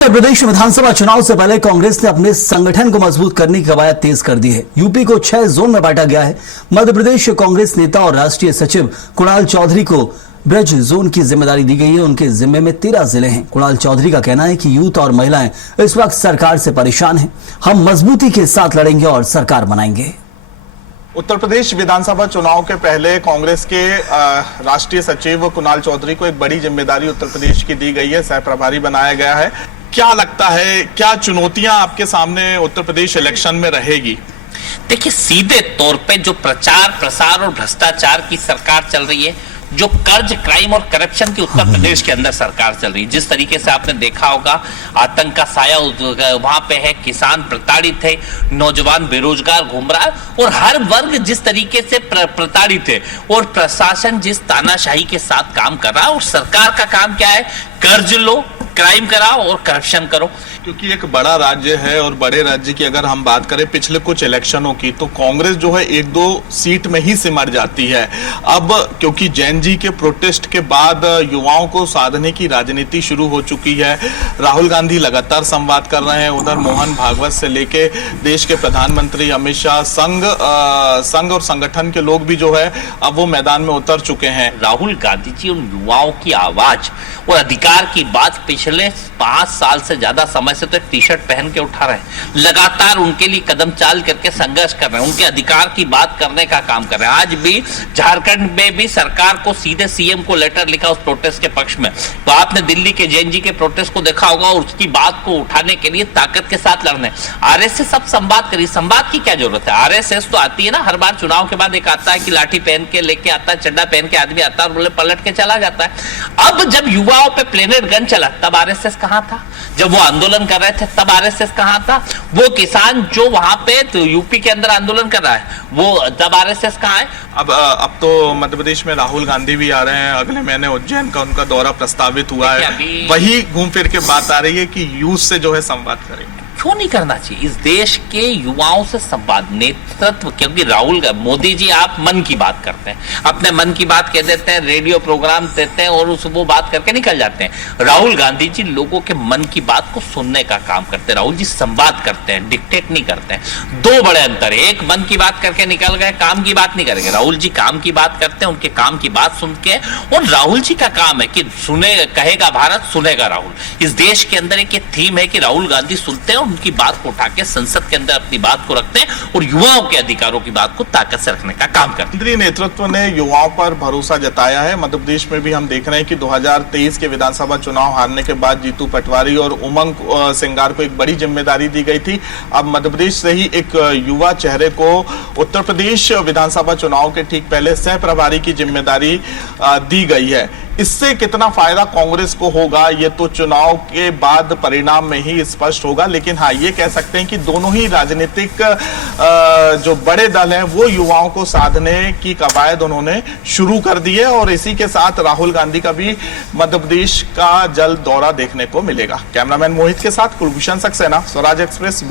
उत्तर प्रदेश विधानसभा चुनाव से पहले कांग्रेस ने अपने संगठन को मजबूत करने की कवायद तेज कर दी है। यूपी को 6 जोन में बांटा गया है। मध्य प्रदेश कांग्रेस नेता और राष्ट्रीय सचिव कुणाल चौधरी को ब्रज जोन की जिम्मेदारी दी गई है। उनके जिम्मे में 13 जिले हैं। कुणाल चौधरी का कहना है कि यूथ और महिलाएं इस वक्त सरकार से परेशान हैं। हम मजबूती के साथ लड़ेंगे और सरकार बनाएंगे। उत्तर प्रदेश विधानसभा चुनाव के पहले कांग्रेस के राष्ट्रीय सचिव कुणाल चौधरी को एक बड़ी जिम्मेदारी उत्तर प्रदेश की दी गई है। सह प्रभारी बनाया गया है। क्या लगता है, क्या चुनौतियां आपके सामने उत्तर प्रदेश इलेक्शन में रहेगी? देखिए, सीधे तौर पे जो प्रचार प्रसार और भ्रष्टाचार की सरकार चल रही है, जो कर्ज क्राइम और करप्शन की उत्तर प्रदेश के अंदर सरकार चल रही है, जिस तरीके से आपने देखा होगा आतंक का साया वहां पे है, किसान प्रताड़ित है, नौजवान बेरोजगार घूम रहा है और हर वर्ग जिस तरीके से प्रताड़ित है और प्रशासन जिस तानाशाही के साथ काम कर रहा है। और सरकार का काम क्या है? कर्ज लो, क्राइम कराओ और करप्शन करो। क्योंकि एक बड़ा राज्य है और बड़े राज्य की अगर हम बात करें पिछले कुछ इलेक्शनों की, तो कांग्रेस जो है 1-2 सीट में ही सिमट जाती है। अब क्योंकि जैन जी के प्रोटेस्ट के बाद युवाओं को साधने की राजनीति शुरू हो चुकी है। राहुल गांधी लगातार संवाद कर रहे हैं। उधर मोहन भागवत से लेके देश के प्रधानमंत्री अमित शाह, संघ और संगठन के लोग भी जो है अब वो मैदान में उतर चुके हैं। राहुल गांधी जी उन युवाओं की आवाज और अधिकार की बात पिछले 5 साल से ज्यादा समय से तो एक टी शर्ट पहन के उठा रहे हैं। लगातार उनके लिए कदम चाल करके संघर्ष कर रहे हैं, उनके अधिकार की बात करने का काम कर रहे हैं। आज भी झारखंड में भी सरकार को सीधे सीएम को लेटर लिखा उस प्रोटेस्ट के पक्ष में। तो आपने दिल्ली के जैन जी के प्रोटेस्ट को देखा होगा और उसकी बात को उठाने के लिए ताकत के साथ लड़ने आरएसएस सब संवाद करी। संवाद की क्या जरूरत है? आरएसएस तो आती है ना, हर बार चुनाव के बाद एक आता है कि लाठी पहन के लेके आता है, चड्डा पहन के आदमी आता है और बोले पलट के चला जाता है। अब जब युवाओं पे प्लेनेट गन चला तब आरएसएस कहां था? जब वो आंदोलन कर रहे थे तब आरएसएस कहां था? वो किसान जो वहां पे तो यूपी के अंदर आंदोलन कर रहा है, वो तब आरएसएस कहां है? अब तो मध्य प्रदेश में राहुल गांधी भी आ रहे हैं। अगले महीने उज्जैन का उनका दौरा प्रस्तावित हुआ है। वही घूम फिर के बात आ रही है कि यूथ से जो है संवाद करेंगे। क्यों नहीं करना चाहिए? इस देश के युवाओं से संवाद, नेतृत्व। क्योंकि मोदी जी आप मन की बात करते हैं, अपने मन की बात कह देते हैं, रेडियो प्रोग्राम देते हैं और वो बात करके निकल जाते हैं। राहुल गांधी जी लोगों के मन की बात को सुनने का काम करते हैं। राहुल जी संवाद करते हैं, डिक्टेट नहीं करते हैं। 2 बड़े अंतर है। एक मन की बात करके निकल गए, काम की बात नहीं करेंगे। राहुल जी काम की बात करते हैं, उनके काम की बात सुन के। और राहुल जी का काम है कि सुने, कहेगा भारत, सुनेगा राहुल। इस देश के अंदर एक थीम है कि राहुल गांधी सुनते हैं, उनकी बात को उठा के संसद के अंदर अपनी बात को रखते हैं और युवाओं के अधिकारों की बात को ताकत से रखने का काम करते हैं। केंद्रीय नेतृत्व ने युवाओं पर भरोसा जताया है। मध्य प्रदेश में भी हम देख रहे हैं कि 2023 के विधानसभा चुनाव हारने के बाद जीतू पटवारी और उमंग सिंगार को एक बड़ी जिम्मेदारी दी गई थी। अब मध्य प्रदेश से ही एक युवा चेहरे को उत्तर प्रदेश विधानसभा चुनाव के ठीक पहले सह प्रभारी की जिम्मेदारी दी गई है। इससे कितना फायदा कांग्रेस को होगा ये तो चुनाव के बाद परिणाम में ही स्पष्ट होगा। लेकिन हाँ, ये कह सकते हैं कि दोनों ही राजनीतिक जो बड़े दल हैं वो युवाओं को साधने की कवायद उन्होंने शुरू कर दी है। और इसी के साथ राहुल गांधी का भी मध्य प्रदेश का जल्द दौरा देखने को मिलेगा। कैमरामैन मोहित के साथ कुलभूषण सक्सेना, स्वराज एक्सप्रेस।